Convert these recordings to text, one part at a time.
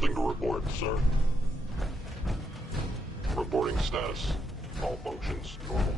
Nothing to report, sir. Reporting status. All functions normal.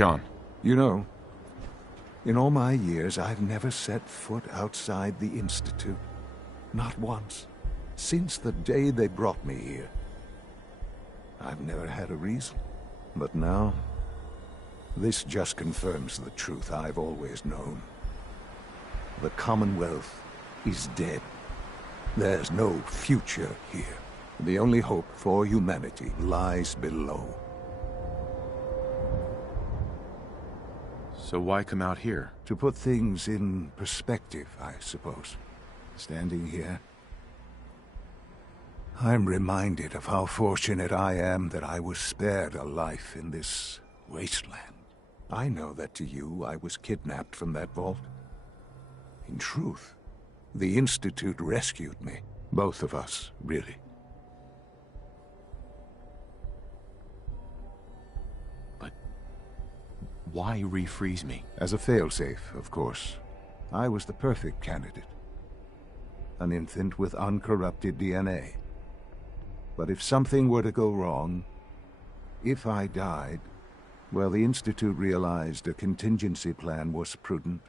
Sean. You know, in all my years, I've never set foot outside the Institute. Not once. Since the day they brought me here. I've never had a reason. But now, this just confirms the truth I've always known. The Commonwealth is dead. There's no future here. The only hope for humanity lies below. So why come out here? To put things in perspective, I suppose. Standing here, I'm reminded of how fortunate I am that I was spared a life in this wasteland. I know that to you, I was kidnapped from that vault. In truth, the Institute rescued me. Both of us, really. But why refreeze me? As a failsafe, of course. I was the perfect candidate. An infant with uncorrupted DNA. But if something were to go wrong, if I died, well, the Institute realized a contingency plan was prudent.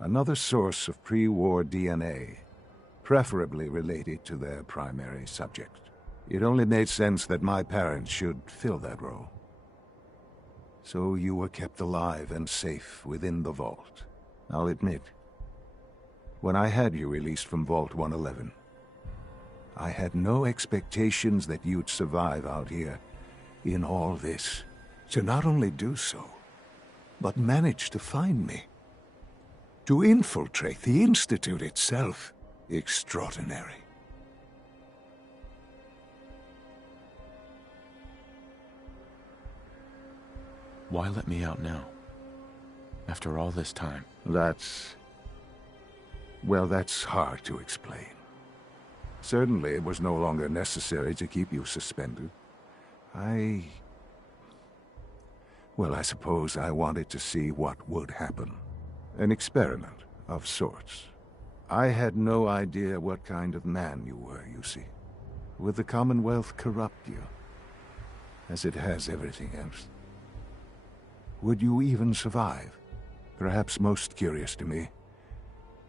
Another source of pre-war DNA, preferably related to their primary subject. It only made sense that my parents should fill that role. So you were kept alive and safe within the vault. I'll admit, when I had you released from Vault 111, I had no expectations that you'd survive out here in all this. To not only do so, but manage to find me. To infiltrate the Institute itself. Extraordinary. Why let me out now? After all this time? Well, that's hard to explain. Certainly, it was no longer necessary to keep you suspended. Well, I suppose I wanted to see what would happen. An experiment of sorts. I had no idea what kind of man you were, you see. Would the Commonwealth corrupt you? As it has everything else. Would you even survive? Perhaps most curious to me,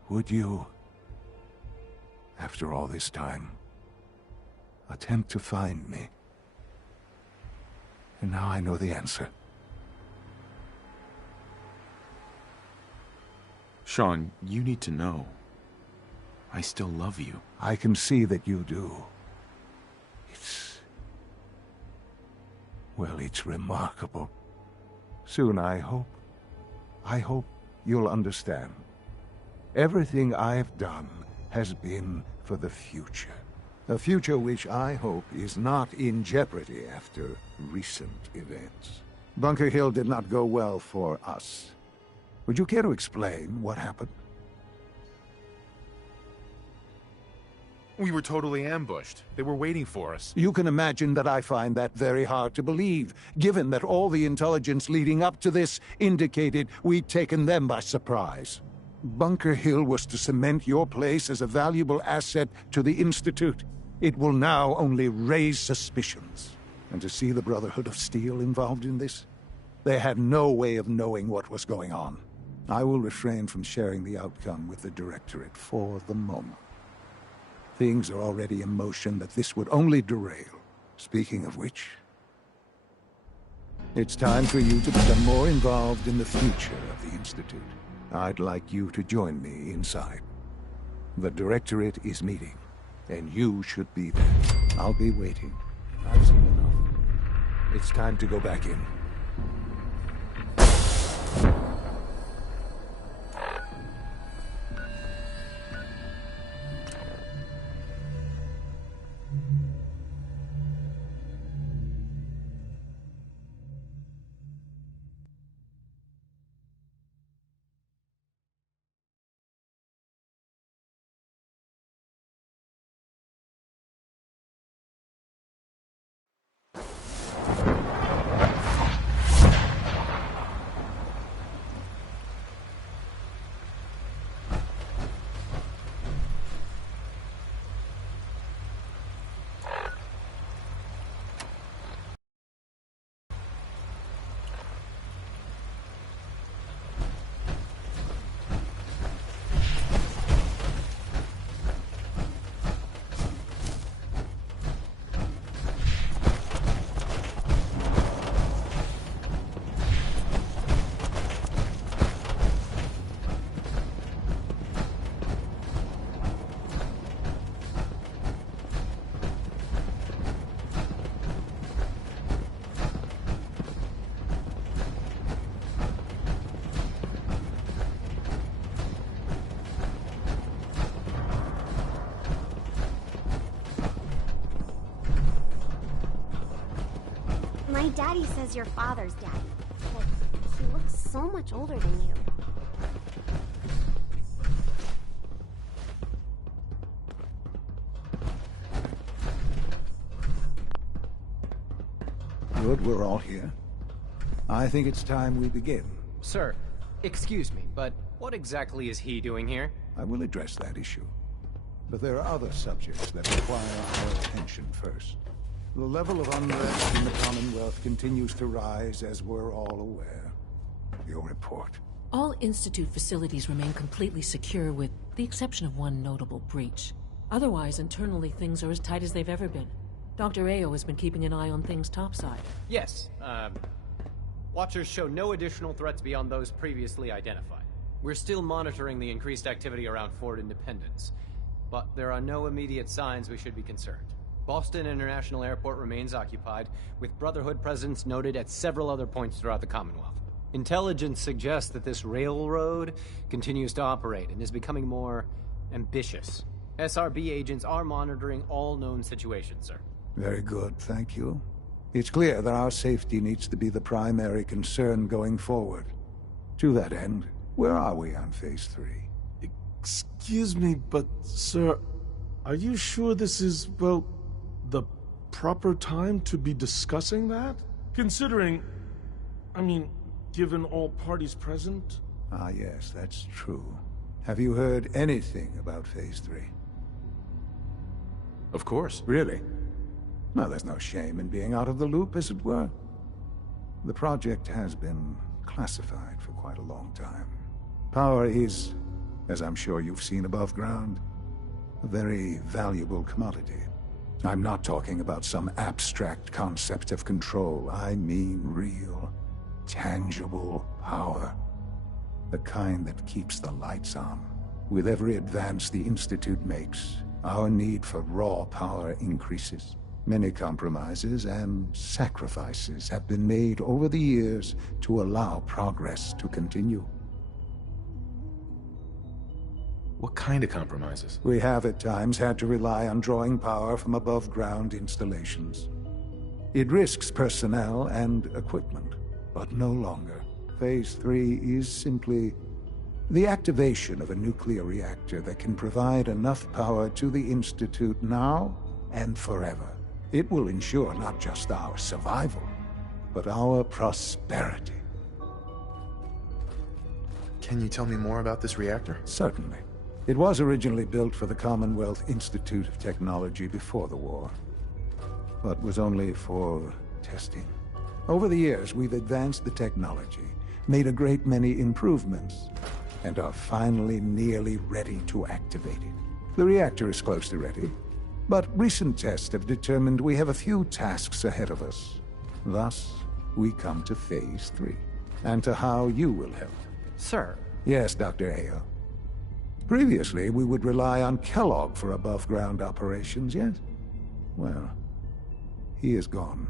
would you, after all this time, attempt to find me? And now I know the answer. Sean, you need to know. I still love you. I can see that you do. It's remarkable. Soon, I hope you'll understand. Everything I've done has been for the future. A future which I hope is not in jeopardy after recent events. Bunker Hill did not go well for us. Would you care to explain what happened? We were totally ambushed. They were waiting for us. You can imagine that I find that very hard to believe, given that all the intelligence leading up to this indicated we'd taken them by surprise. Bunker Hill was to cement your place as a valuable asset to the Institute. It will now only raise suspicions. And to see the Brotherhood of Steel involved in this? They had no way of knowing what was going on. I will refrain from sharing the outcome with the Directorate for the moment. Things are already in motion that this would only derail. Speaking of which, it's time for you to become more involved in the future of the Institute. I'd like you to join me inside. The Directorate is meeting, and you should be there. I'll be waiting. I've seen enough. It's time to go back in. Daddy says your father's daddy, but he looks so much older than you. Good, we're all here. I think it's time we begin. Sir, excuse me, but what exactly is he doing here? I will address that issue. But there are other subjects that require our attention first. The level of unrest in the Commonwealth continues to rise, as we're all aware. Your report. All Institute facilities remain completely secure with the exception of one notable breach. Otherwise, internally, things are as tight as they've ever been. Dr. Ayo has been keeping an eye on things topside. Yes, Watchers show no additional threats beyond those previously identified. We're still monitoring the increased activity around Fort Independence, but there are no immediate signs we should be concerned. Boston International Airport remains occupied, with Brotherhood presence noted at several other points throughout the Commonwealth. Intelligence suggests that this railroad continues to operate and is becoming more ambitious. SRB agents are monitoring all known situations, sir. Very good, thank you. It's clear that our safety needs to be the primary concern going forward. To that end, where are we on Phase 3? Excuse me, but, sir, are you sure this is, well, the proper time to be discussing that? Considering, given all parties present? Ah, yes, that's true. Have you heard anything about Phase 3? Of course. Really? No, there's no shame in being out of the loop, as it were. The project has been classified for quite a long time. Power is, as I'm sure you've seen above ground, a very valuable commodity. I'm not talking about some abstract concept of control. I mean real, tangible power. The kind that keeps the lights on. With every advance the Institute makes, our need for raw power increases. Many compromises and sacrifices have been made over the years to allow progress to continue. What kind of compromises? We have at times had to rely on drawing power from above-ground installations. It risks personnel and equipment, but no longer. Phase 3 is simply the activation of a nuclear reactor that can provide enough power to the Institute now and forever. It will ensure not just our survival, but our prosperity. Can you tell me more about this reactor? Certainly. It was originally built for the Commonwealth Institute of Technology before the war, but was only for testing. Over the years, we've advanced the technology, made a great many improvements, and are finally nearly ready to activate it. The reactor is close to ready, but recent tests have determined we have a few tasks ahead of us. Thus, we come to Phase 3, and to how you will help. Sir. Yes, Dr. Ayo. Previously, we would rely on Kellogg for above-ground operations, yes? Well, he is gone.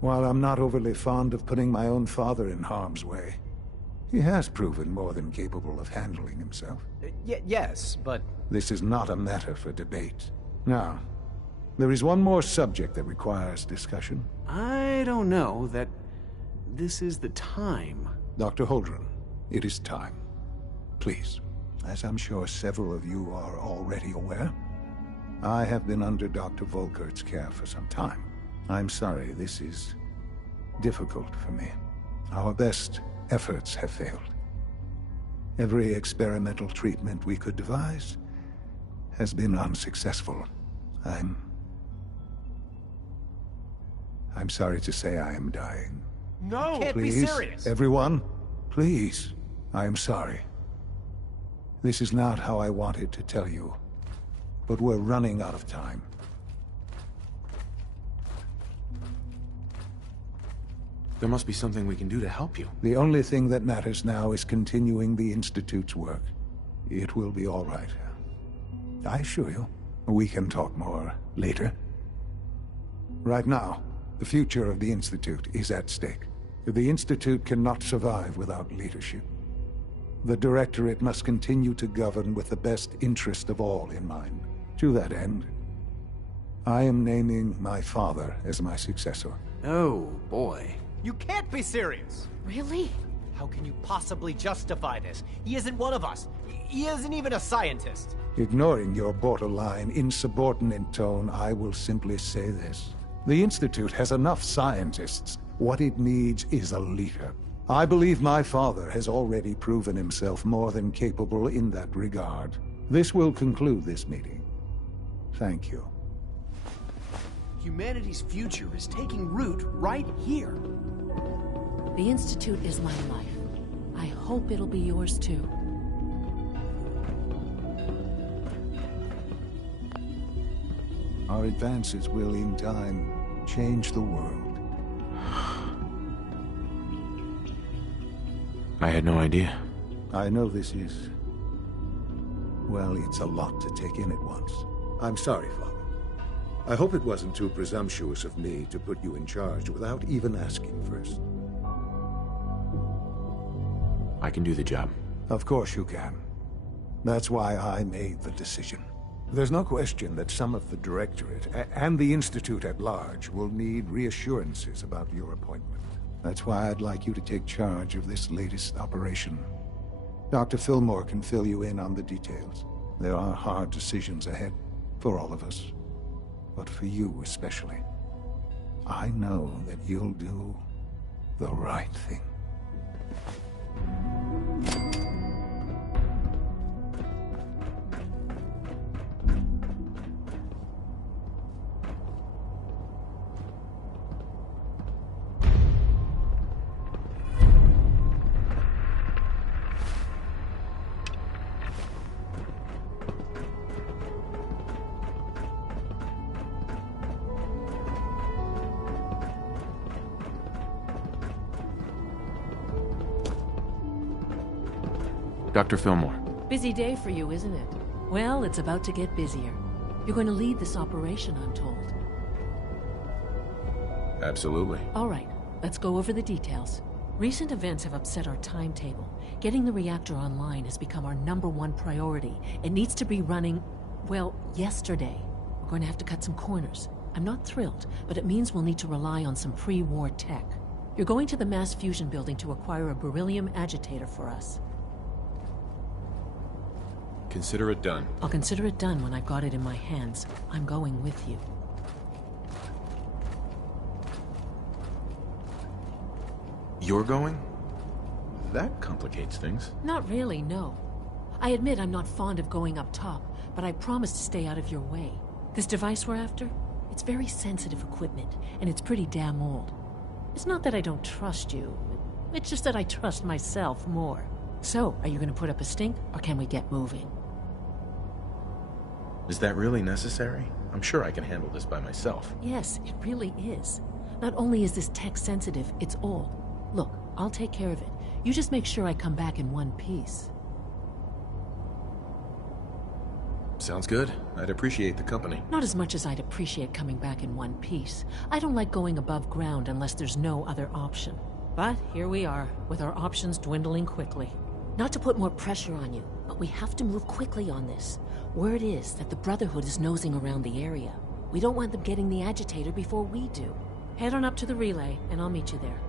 While I'm not overly fond of putting my own father in harm's way, he has proven more than capable of handling himself. Yes, but... This is not a matter for debate. Now, there is one more subject that requires discussion. I don't know that this is the time. Dr. Holdren, it is time. Please, as I'm sure several of you are already aware, I have been under Dr. Volkert's care for some time. I'm sorry, this is difficult for me. Our best efforts have failed. Every experimental treatment we could devise has been unsuccessful. I'm sorry to say I am dying. No! Can't be Please, serious. everyone, please, I am sorry. This is not how I wanted to tell you, but we're running out of time. There must be something we can do to help you. The only thing that matters now is continuing the Institute's work. It will be all right. I assure you, we can talk more later. Right now, the future of the Institute is at stake. The Institute cannot survive without leadership. The Directorate must continue to govern with the best interest of all in mind. To that end, I am naming my father as my successor. Oh, boy. You can't be serious! Really? How can you possibly justify this? He isn't one of us. He isn't even a scientist. Ignoring your borderline insubordinate tone, I will simply say this. The Institute has enough scientists. What it needs is a leader. I believe my father has already proven himself more than capable in that regard. This will conclude this meeting. Thank you. Humanity's future is taking root right here. The Institute is my life. I hope it'll be yours too. Our advances will, in time, change the world. I had no idea. I know this is... well, it's a lot to take in at once. I'm sorry, Father. I hope it wasn't too presumptuous of me to put you in charge without even asking first. I can do the job. Of course you can. That's why I made the decision. There's no question that some of the Directorate, and the Institute at large, will need reassurances about your appointment. That's why I'd like you to take charge of this latest operation. Dr. Fillmore can fill you in on the details. There are hard decisions ahead, for all of us. But for you especially. I know that you'll do the right thing. Dr. Fillmore. Busy day for you, isn't it? Well, it's about to get busier. You're going to lead this operation, I'm told. Absolutely. All right, let's go over the details. Recent events have upset our timetable. Getting the reactor online has become our #1 priority. It needs to be running, well, yesterday. We're going to have to cut some corners. I'm not thrilled, but it means we'll need to rely on some pre-war tech. You're going to the mass fusion building to acquire a beryllium agitator for us. Consider it done. I'll consider it done when I've got it in my hands. I'm going with you. You're going? That complicates things. Not really, no. I admit I'm not fond of going up top, but I promise to stay out of your way. This device we're after? It's very sensitive equipment, and it's pretty damn old. It's not that I don't trust you. It's just that I trust myself more. So, are you going to put up a stink, or can we get moving? Is that really necessary? I'm sure I can handle this by myself. Yes, it really is. Not only is this tech sensitive, it's old. Look, I'll take care of it. You just make sure I come back in one piece. Sounds good. I'd appreciate the company. Not as much as I'd appreciate coming back in one piece. I don't like going above ground unless there's no other option. But here we are, with our options dwindling quickly. Not to put more pressure on you, but we have to move quickly on this. Word is that the Brotherhood is nosing around the area. We don't want them getting the agitator before we do. Head on up to the relay, and I'll meet you there.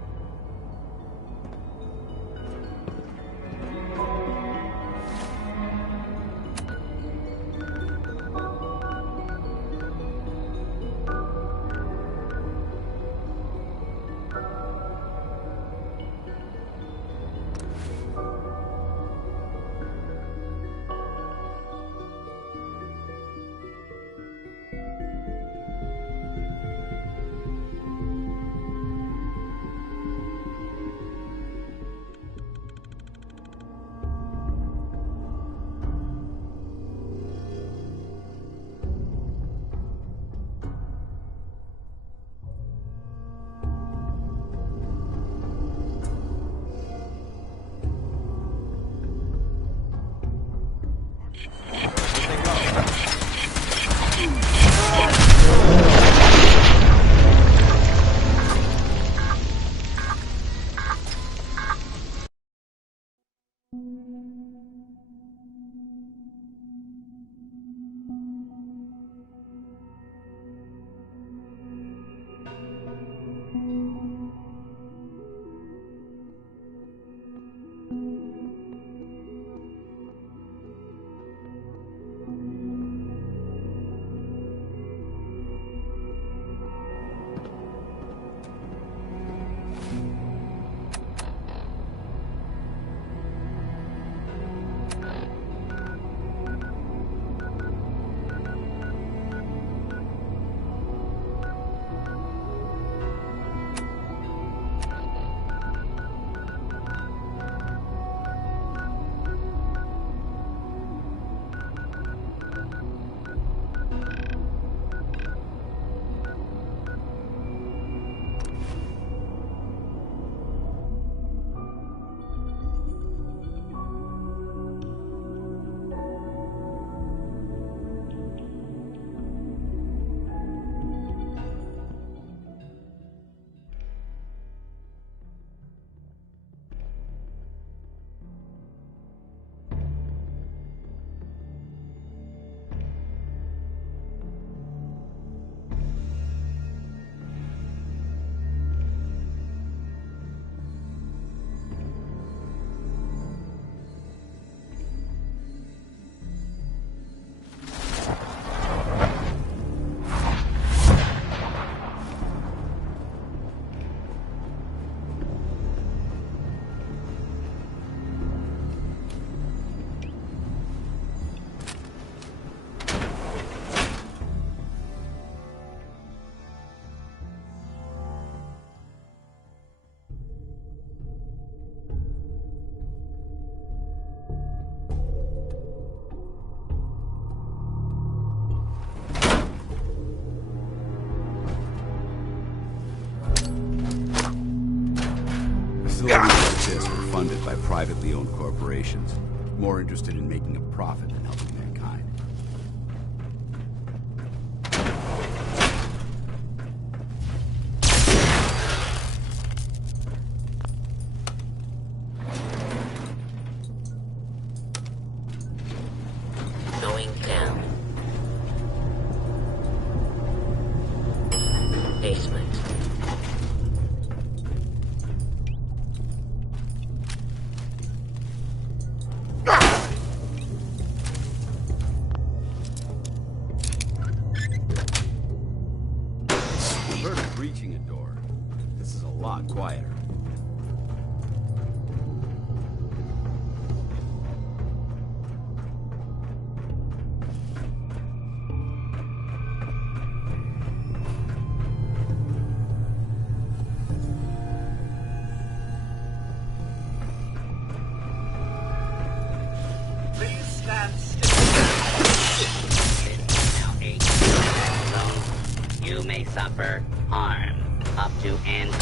Facilities like this were funded by privately owned corporations, more interested in making a profit than helping mankind. Going down. Basement. I've heard of breaching a door. This is a lot quieter. Please stand still. Now 8 zone. You may suffer harm up to and.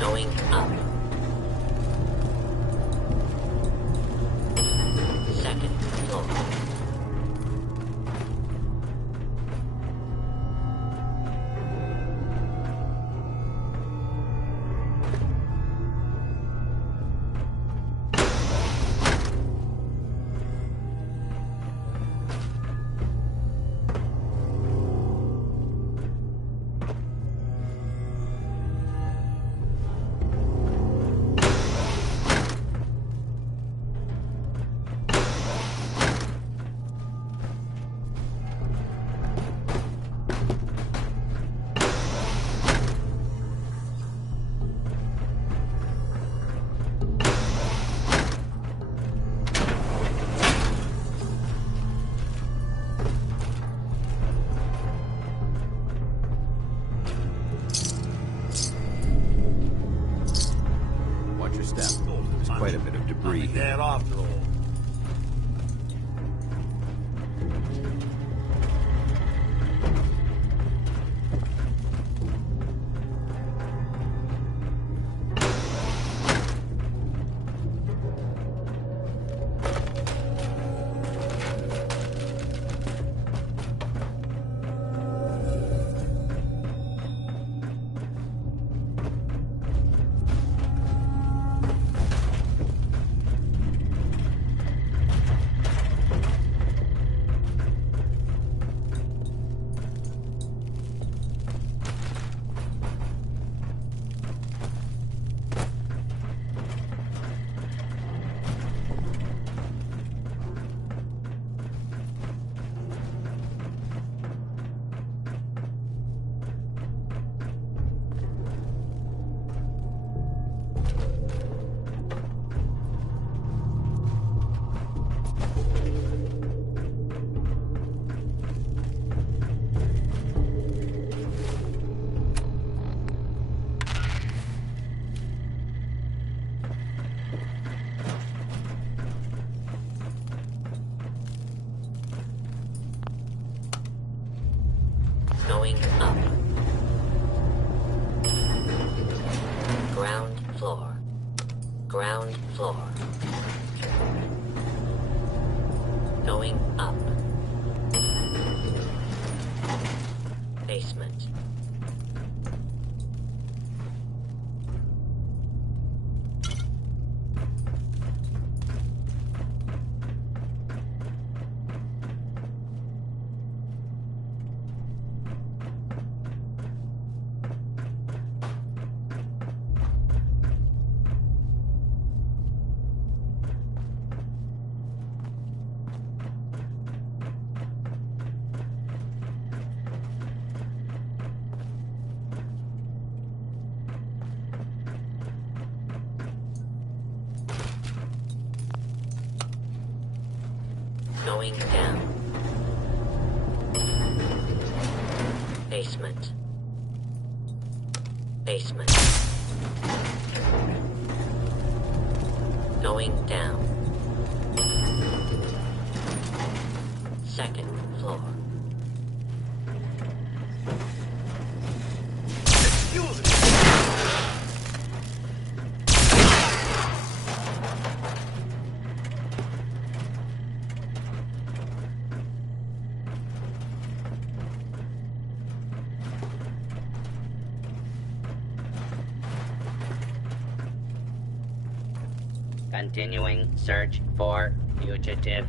Going up. Second floor. Watch your step. There's quite a bit of debris here. Get off the roll. Going up. Ground floor. Ground floor. Going up. Basement. Going down. Basement. Basement. Going down. Second floor. Excuse me. Continuing search for fugitive.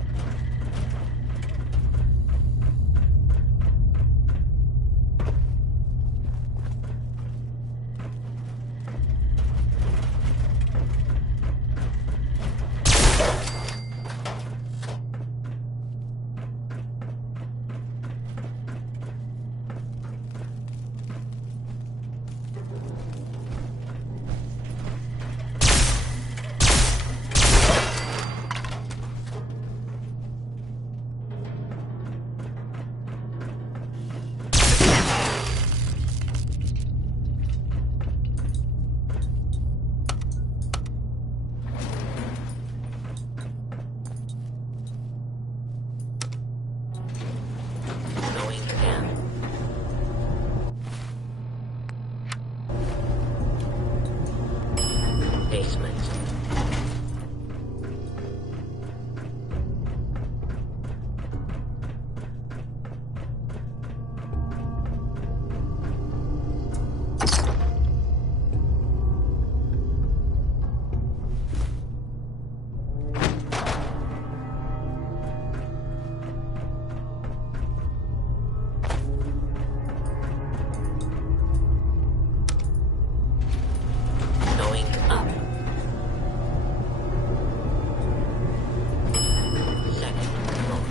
Going down. Basement. Going up. Second floor.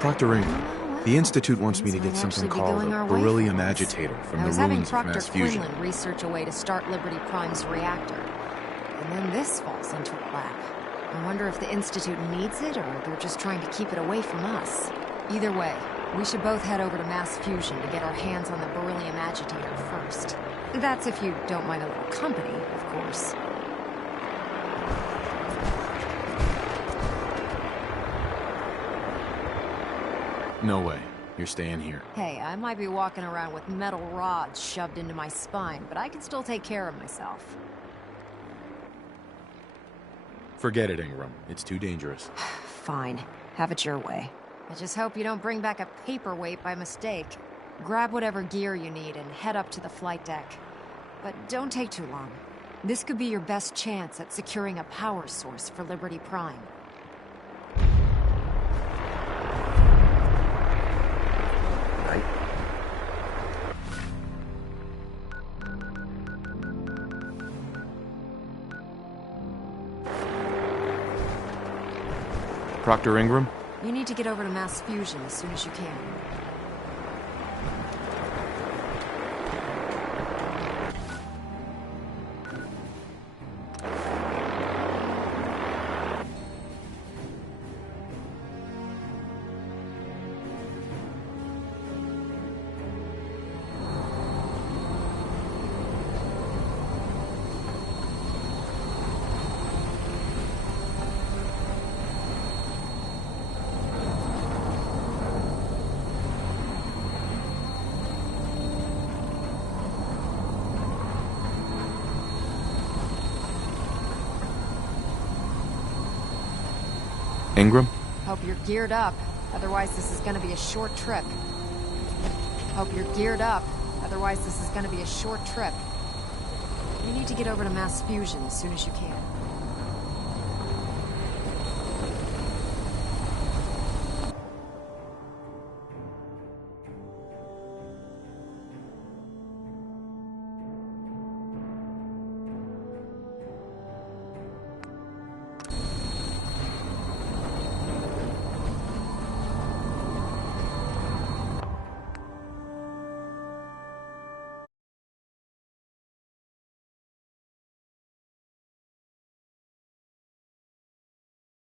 Dr. Raymond, the Institute wants me to get something called a beryllium agitator from the ruins of mass fusion. Quinlan research a way to start Liberty Prime's reactor. And then this falls into a lap. I wonder if the Institute needs it, or they're just trying to keep it away from us. Either way, we should both head over to Mass Fusion to get our hands on the beryllium agitator first. That's if you don't mind a little company, of course. No way. You're staying here. Hey, I might be walking around with metal rods shoved into my spine, but I can still take care of myself. Forget it, Ingram. It's too dangerous. Fine. Have it your way. I just hope you don't bring back a paperweight by mistake. Grab whatever gear you need and head up to the flight deck. But don't take too long. This could be your best chance at securing a power source for Liberty Prime. Proctor Ingram? You need to get over to Mass Fusion as soon as you can. Ingram? Hope you're geared up, otherwise this is gonna be a short trip. Hope you're geared up, otherwise this is gonna be a short trip. You need to get over to Mass Fusion as soon as you can.